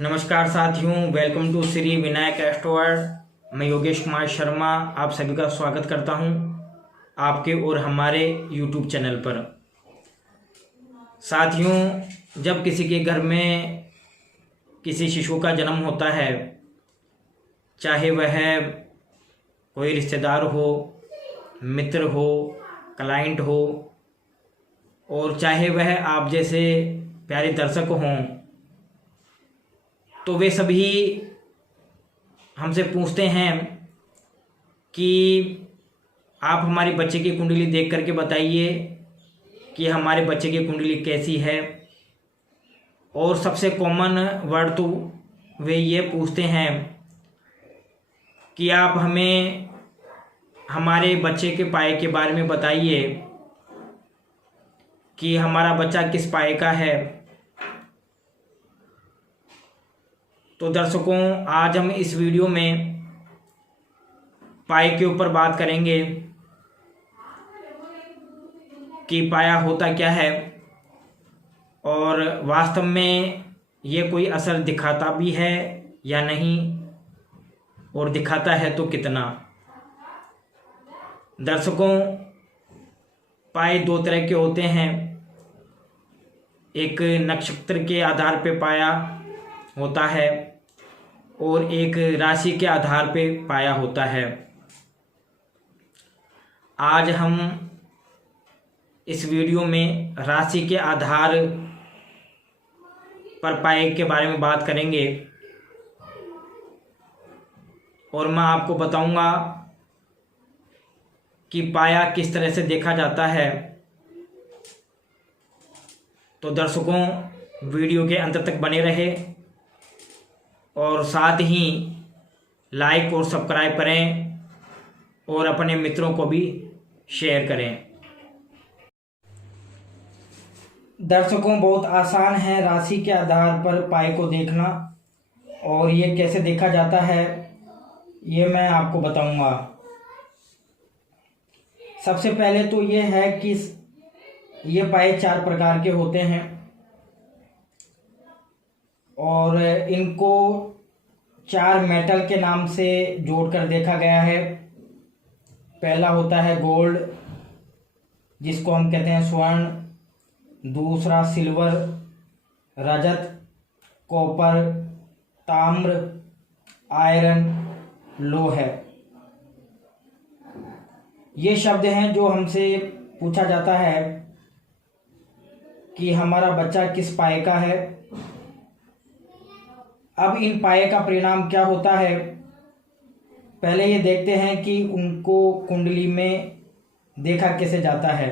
नमस्कार साथियों, welcome to Shri Vinayak एस्ट्रोवर्ल्ड। मैं योगेश कुमार शर्मा आप सभी का स्वागत करता हूं आपके और हमारे यूट्यूब चैनल पर। साथियों, जब किसी के घर में किसी शिशु का जन्म होता है, चाहे वह कोई रिश्तेदार हो, मित्र हो, क्लाइंट हो, और चाहे वह आप जैसे प्यारे दर्शक हों, तो वे सभी हमसे पूछते हैं कि आप हमारे बच्चे की कुंडली देख करके बताइए कि हमारे बच्चे की कुंडली कैसी है। और सबसे कॉमन वर्ड तो वे ये पूछते हैं कि आप हमें हमारे बच्चे के पाए के बारे में बताइए कि हमारा बच्चा किस पाए का है। तो दर्शकों, आज हम इस वीडियो में पाए के ऊपर बात करेंगे कि पाया होता क्या है और वास्तव में ये कोई असर दिखाता भी है या नहीं, और दिखाता है तो कितना। दर्शकों, पाए दो तरह के होते हैं। एक नक्षत्र के आधार पे पाया होता है और एक राशि के आधार पे पाया होता है। आज हम इस वीडियो में राशि के आधार पर पाए के बारे में बात करेंगे और मैं आपको बताऊंगा कि पाया किस तरह से देखा जाता है। तो दर्शकों, वीडियो के अंत तक बने रहे और साथ ही लाइक और सब्सक्राइब करें और अपने मित्रों को भी शेयर करें। दर्शकों, बहुत आसान है राशि के आधार पर पाए को देखना, और ये कैसे देखा जाता है ये मैं आपको बताऊंगा। सबसे पहले तो ये है कि ये पाए 4 प्रकार के होते हैं और इनको 4 मेटल के नाम से जोड़कर देखा गया है। पहला होता है गोल्ड, जिसको हम कहते हैं स्वर्ण। दूसरा सिल्वर, रजत, कॉपर, ताम्र, आयरन, लोह। ये शब्द हैं जो हमसे पूछा जाता है कि हमारा बच्चा किस पाए का है। अब इन पाए का परिणाम क्या होता है, पहले ये देखते हैं कि उनको कुंडली में देखा कैसे जाता है।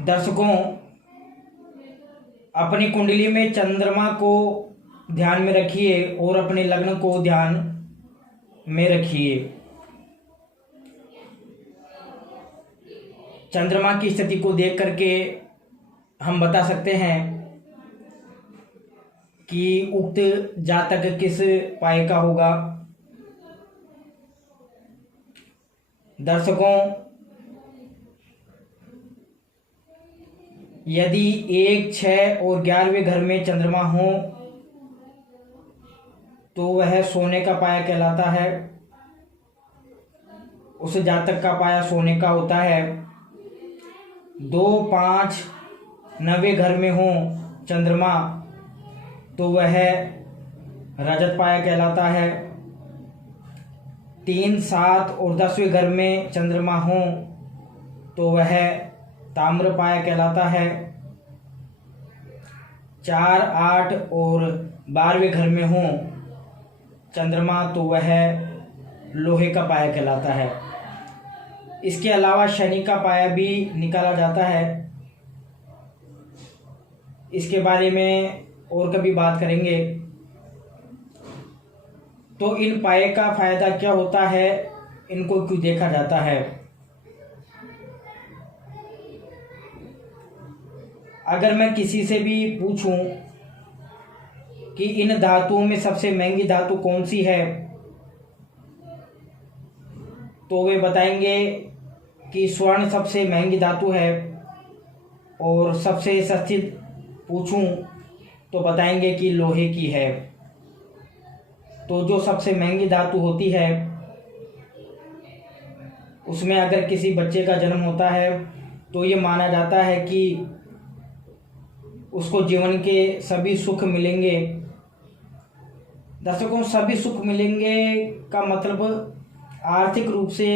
दर्शकों, अपनी कुंडली में चंद्रमा को ध्यान में रखिए और अपने लग्न को ध्यान में रखिए। चंद्रमा की स्थिति को देख करके हम बता सकते हैं कि उक्त जातक किस पाए का होगा। दर्शकों, यदि 1, 6 और 11वें घर में चंद्रमा हो तो वह सोने का पाया कहलाता है। उस जातक का पाया सोने का होता है। 2, 5, 9वें घर में हो चंद्रमा तो वह रजत पाया कहलाता है। 3, 7 और 10वें घर में चंद्रमा हो तो वह ताम्र पाया कहलाता है। 4, 8 और 12वें घर में हो चंद्रमा तो वह लोहे का पाया कहलाता है। इसके अलावा शनि का पाया भी निकाला जाता है। इसके बारे में और कभी बात करेंगे। तो इन पाए का फायदा क्या होता है, इनको क्यों देखा जाता है। अगर मैं किसी से भी पूछूं कि इन धातुओं में सबसे महंगी धातु कौन सी है, तो वे बताएंगे कि स्वर्ण सबसे महंगी धातु है, और सबसे सस्ती पूछूं तो बताएंगे कि लोहे की है। तो जो सबसे महंगी धातु होती है उसमें अगर किसी बच्चे का जन्म होता है तो ये माना जाता है कि उसको जीवन के सभी सुख मिलेंगे। दर्शकों, सभी सुख मिलेंगे का मतलब आर्थिक रूप से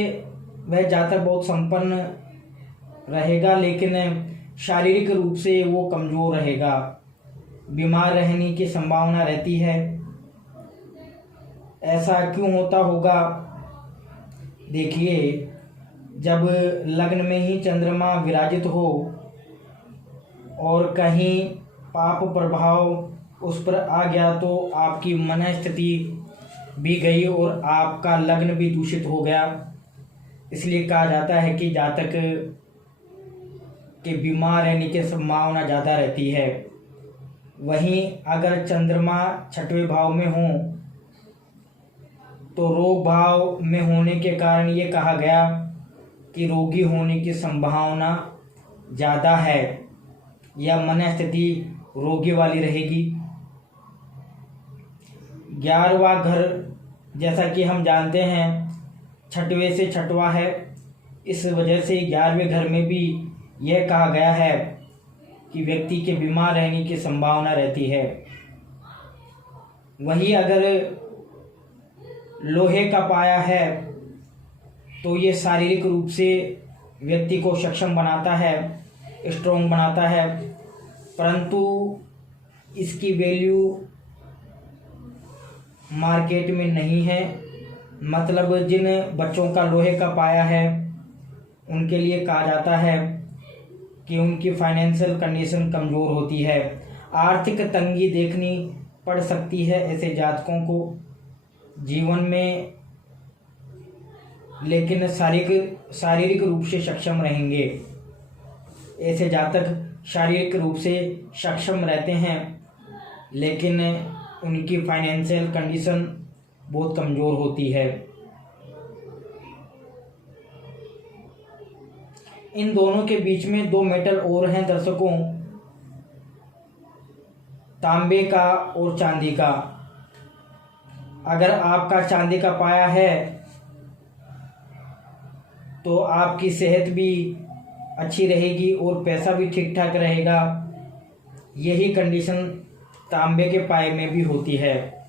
वह जातक बहुत संपन्न रहेगा, लेकिन शारीरिक रूप से वो कमजोर रहेगा, बीमार रहने की संभावना रहती है। ऐसा क्यों होता होगा? देखिए, जब लग्न में ही चंद्रमा विराजित हो और कहीं पाप प्रभाव उस पर आ गया तो आपकी मन स्थिति भी गई और आपका लग्न भी दूषित हो गया। इसलिए कहा जाता है कि जातक के बीमार रहने की संभावना ज़्यादा रहती है। वहीं अगर चंद्रमा 6वें भाव में हो तो रोग भाव में होने के कारण ये कहा गया कि रोगी होने की संभावना ज़्यादा है या मन स्थिति रोगी वाली रहेगी। 11वां घर, जैसा कि हम जानते हैं, 6वें से 6वां है। इस वजह से 11वें घर में भी यह कहा गया है कि व्यक्ति के बीमार रहने की संभावना रहती है। वहीं अगर लोहे का पाया है तो ये शारीरिक रूप से व्यक्ति को सक्षम बनाता है, स्ट्रॉन्ग बनाता है, परंतु इसकी वैल्यू मार्केट में नहीं है। मतलब जिन बच्चों का लोहे का पाया है उनके लिए कहा जाता है कि उनकी फाइनेंशियल कंडीशन कमज़ोर होती है, आर्थिक तंगी देखनी पड़ सकती है ऐसे जातकों को जीवन में, लेकिन शारीरिक रूप से सक्षम रहेंगे। ऐसे जातक शारीरिक रूप से सक्षम रहते हैं लेकिन उनकी फाइनेंशियल कंडीशन बहुत कमज़ोर होती है। इन दोनों के बीच में 2 मेटल और हैं दर्शकों, तांबे का और चांदी का। अगर आपका चांदी का पाया है तो आपकी सेहत भी अच्छी रहेगी और पैसा भी ठीक ठाक रहेगा। यही कंडीशन तांबे के पाए में भी होती है।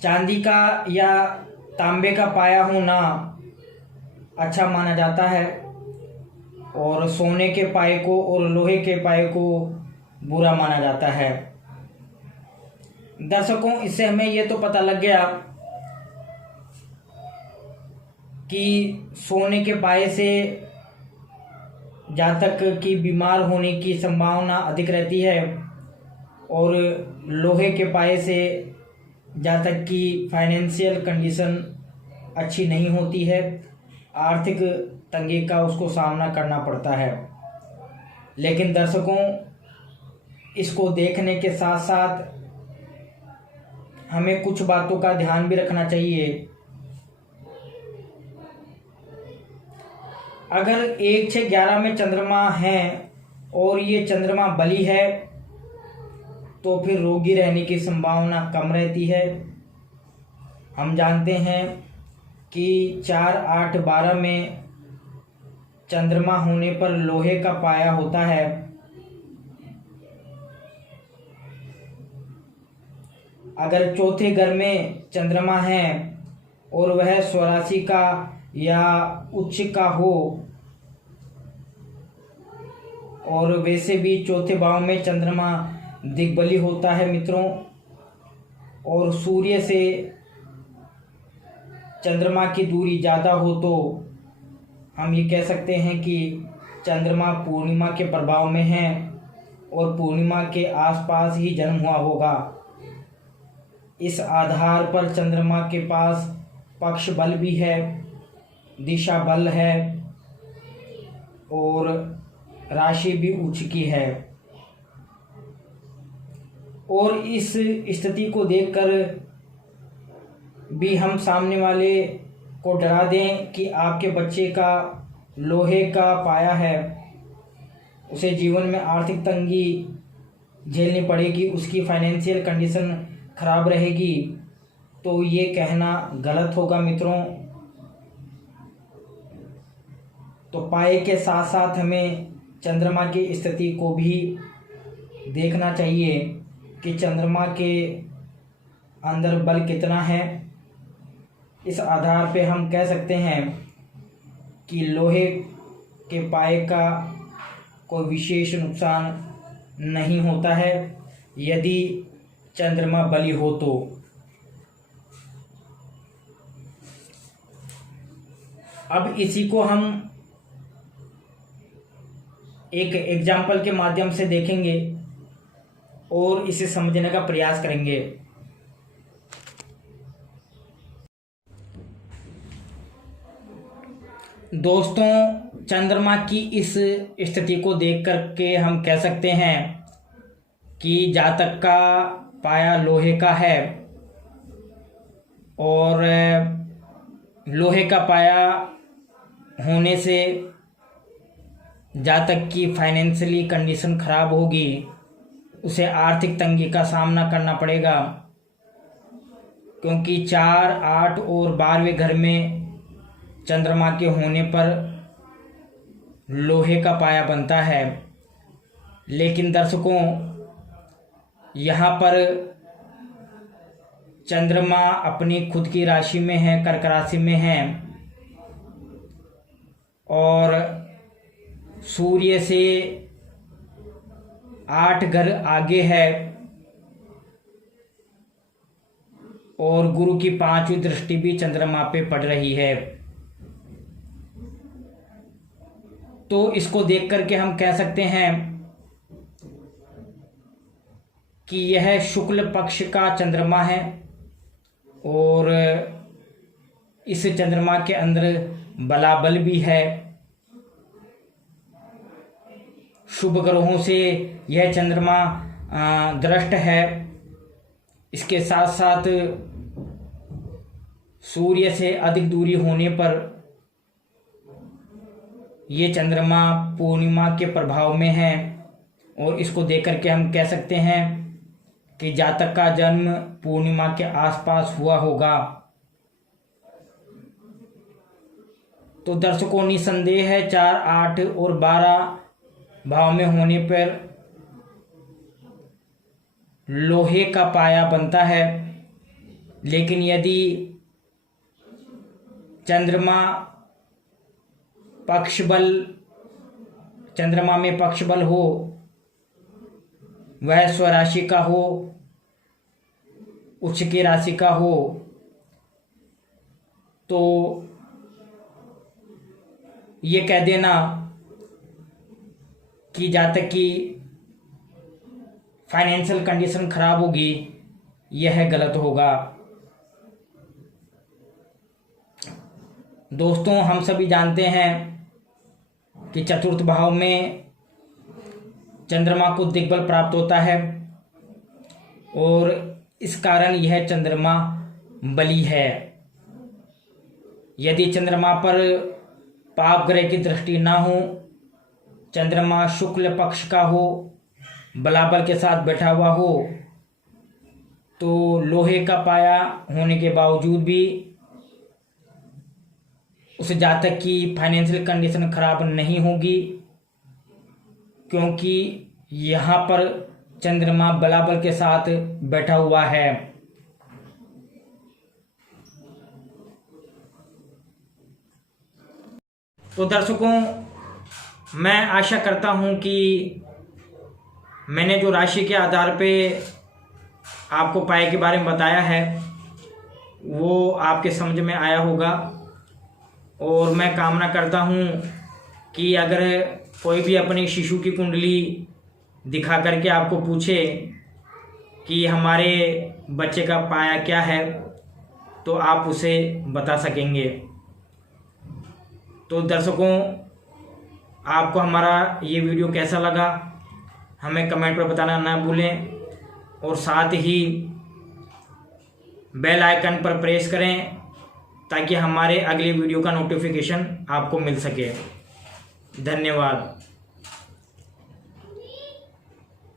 चांदी का या तांबे का पाया होना अच्छा माना जाता है और सोने के पाए को और लोहे के पाए को बुरा माना जाता है। दर्शकों, इससे हमें ये तो पता लग गया कि सोने के पाए से जातक की बीमार होने की संभावना अधिक रहती है और लोहे के पाए से जातक की फाइनेंशियल कंडीशन अच्छी नहीं होती है, आर्थिक तंगी का उसको सामना करना पड़ता है। लेकिन दर्शकों, इसको देखने के साथ साथ हमें कुछ बातों का ध्यान भी रखना चाहिए। अगर 1-6-11 में चंद्रमा है और ये चंद्रमा बली है तो फिर रोगी रहने की संभावना कम रहती है। हम जानते हैं कि 4-8-12 में चंद्रमा होने पर लोहे का पाया होता है। अगर चौथे घर में चंद्रमा है और वह स्वराशि का या उच्च का हो, और वैसे भी चौथे भाव में चंद्रमा दिग्बली होता है मित्रों, और सूर्य से चंद्रमा की दूरी ज़्यादा हो तो हम ये कह सकते हैं कि चंद्रमा पूर्णिमा के प्रभाव में है और पूर्णिमा के आसपास ही जन्म हुआ होगा। इस आधार पर चंद्रमा के पास पक्ष बल भी है, दिशा बल है और राशि भी उच्च की है। और इस स्थिति को देखकर भी हम सामने वाले को डरा दें कि आपके बच्चे का लोहे का पाया है, उसे जीवन में आर्थिक तंगी झेलनी पड़ेगी, उसकी फाइनेंशियल कंडीशन खराब रहेगी, तो ये कहना गलत होगा मित्रों। तो पाए के साथ साथ हमें चंद्रमा की स्थिति को भी देखना चाहिए कि चंद्रमा के अंदर बल कितना है। इस आधार पे हम कह सकते हैं कि लोहे के पाए का कोई विशेष नुकसान नहीं होता है यदि चंद्रमा बली हो तो। अब इसी को हम एक एग्जाम्पल के माध्यम से देखेंगे और इसे समझने का प्रयास करेंगे। दोस्तों, चंद्रमा की इस स्थिति को देख करके हम कह सकते हैं कि जातक का पाया लोहे का है और लोहे का पाया होने से जातक की फाइनेंशियली कंडीशन खराब होगी, उसे आर्थिक तंगी का सामना करना पड़ेगा, क्योंकि 4, 8 और 12वें घर में चंद्रमा के होने पर लोहे का पाया बनता है। लेकिन दर्शकों, यहाँ पर चंद्रमा अपनी खुद की राशि में है, कर्क राशि में है, और सूर्य से 8 घर आगे है और गुरु की 5वीं दृष्टि भी चंद्रमा पे पड़ रही है। तो इसको देख करके हम कह सकते हैं कि यह शुक्ल पक्ष का चंद्रमा है और इस चंद्रमा के अंदर बलाबल भी है। शुभ ग्रहों से यह चंद्रमा दृष्ट है। इसके साथ साथ सूर्य से अधिक दूरी होने पर ये चंद्रमा पूर्णिमा के प्रभाव में है और इसको देख करके हम कह सकते हैं कि जातक का जन्म पूर्णिमा के आसपास हुआ होगा। तो दर्शकों, निसंदेह है 4, 8 और 12 भाव में होने पर लोहे का पाया बनता है। लेकिन यदि चंद्रमा में पक्ष बल हो, वह स्वराशि का हो, उच्च की राशि का हो, तो ये कह देना कि जातक की फाइनेंशियल कंडीशन खराब होगी, यह गलत होगा। दोस्तों, हम सभी जानते हैं कि चतुर्थ भाव में चंद्रमा को दिग्बल प्राप्त होता है और इस कारण यह चंद्रमा बली है। यदि चंद्रमा पर पाप ग्रह की दृष्टि ना हो, चंद्रमा शुक्ल पक्ष का हो, बलाबल के साथ बैठा हुआ हो, तो लोहे का पाया होने के बावजूद भी उस जातक की फाइनेंशियल कंडीशन खराब नहीं होगी, क्योंकि यहाँ पर चंद्रमा बलाबल के साथ बैठा हुआ है। तो दर्शकों, मैं आशा करता हूँ कि मैंने जो राशि के आधार पे आपको पाए के बारे में बताया है वो आपके समझ में आया होगा। और मैं कामना करता हूँ कि अगर कोई भी अपनी शिशु की कुंडली दिखा करके आपको पूछे कि हमारे बच्चे का पाया क्या है, तो आप उसे बता सकेंगे। तो दर्शकों, आपको हमारा ये वीडियो कैसा लगा हमें कमेंट पर बताना ना भूलें, और साथ ही बेल आइकन पर प्रेस करें ताकि हमारे अगली वीडियो का नोटिफिकेशन आपको मिल सके। धन्यवाद।